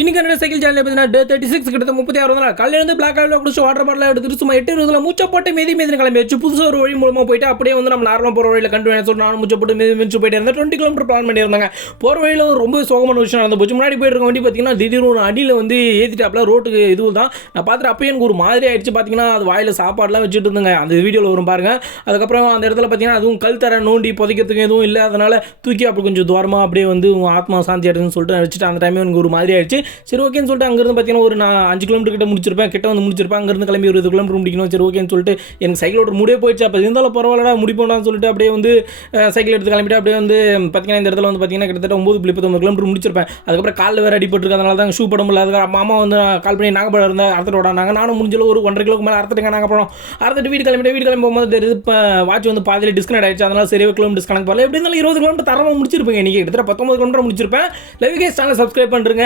இன்னைக்கு என்ன cycle channel பார்த்தீங்கன்னா டே 36 கிட்ட 36 நாள் காலையில இருந்து பிளாக் ஆயில் குடிச்சு வாட்டர் பாட்டில் எடுத்து சும்மா 8 மூச்சை போட்டு மீதி கிளம்பி வச்சு புதுசாக ஒரு வழி மூலமாக போயிட்டு அப்படியே வந்து நம்ம நார்மலாக போகிற வழியில் கண்டு சொல்லிட்டு நானும் மூச்சை போட்டு மிதிச்சு போயிட்டு இருந்தேன் 20 கிலோமீட்டர் பிளான் பண்ணியிருந்தாங்க. போகிற வழியில் ரொம்ப சோகமான விஷயம் நடந்து போச்சு. முன்னாடி போயிட்டு இருக்க வண்டி பார்த்தீங்கன்னா திடீர்னு ஒரு அடியில் வந்து ஏற்றிட்டாப்ல ரோட்டுக்கு இதுவும் தான் நான் பார்த்துட்டு அப்பயே எனக்கு ஒரு மாதிரி ஆயிடுச்சு. பார்த்தீங்கன்னா அது வாயில் சாப்பாடுலாம் வச்சுட்டு இருந்தேங்க. அந்த வீடியோவில் வரும் பாருங்க. அதுக்கப்புறம் அந்த இடத்துல பார்த்தீங்கன்னா அதுவும் கல் தர நோண்டி புதைக்கிறதுக்கு எதுவும் இல்லை. அதனால் தூக்கி அப்படி கொஞ்சம் தூரமாக அப்படியே வந்து ஆத்மா சாந்தி ஆயிடுதுன்னு சொல்லிட்டு வச்சுட்டு அந்த டைமே எனக்கு ஒரு மாதிரி ஆயிடுச்சு. சரி ஓகேன்னு சொல்லிட்டு அங்கேருந்து பார்த்தீங்கன்னா ஒரு நான் 5 கிலோமீட்டர் கிட்ட முடிச்சிருப்பேன். கிட்ட வந்து முடிச்சிருப்பேன். அங்கேருந்து கிளம்பி ஒரு 20 கிலோமீட்டர் முடிக்கணும். சரி ஓகேன்னு சொல்லிட்டு எனக்கு சைக்கிள் ஓட்ட முடியே போயிடுச்சு. அப்போ இருந்தாலும் பரவாயில்லடா முடிப்போம்டான்னு சொல்லிட்டு அப்படியே வந்து சைக்கிள் எடுத்து கிளம்பிட்டு அப்படியே வந்து பார்த்தீங்கன்னா இந்த இடத்துல வந்து பார்த்தீங்கன்னா கிட்டத்தட்ட 9 கிலோமீட்டர் முடிச்சிருப்பேன். அதுக்கப்புறம் காலில் வேறு அடிபட்டுருக்கு. அதனால தான் ஷூ போட முடியல. அதுக்கு மாமா வந்து கால் பண்ணி நாகப்பழம் இருந்தால் அறுத்துட்டு விடாங்க. நானும் முடிஞ்சளவு ஒரு 1.5 கிலோக்கு மேலே அறுத்துட்டுங்க நாகப்பழம் அறுத்துட்டு வீடு கிளம்பி போகும்போது இப்போ வாட்ச் வந்து பாதியில் டிஸ்கனெக்ட் ஆயிடுச்சு. அதனால சரி கிலோமீட்டர் கணக்கு போகல. எப்படி இருந்தாலும் 20 கிலோமீட்டர் தரமாக முடிச்சிருப்பேன். இன்றைக்கி கிட்டத்தட்ட 19 கிலோமீட்டர் முடிச்சிருப்பேன். லைவ் கேஸ் சேனல் சப்ஸ்கிரைப் பண்ணுறேங்க.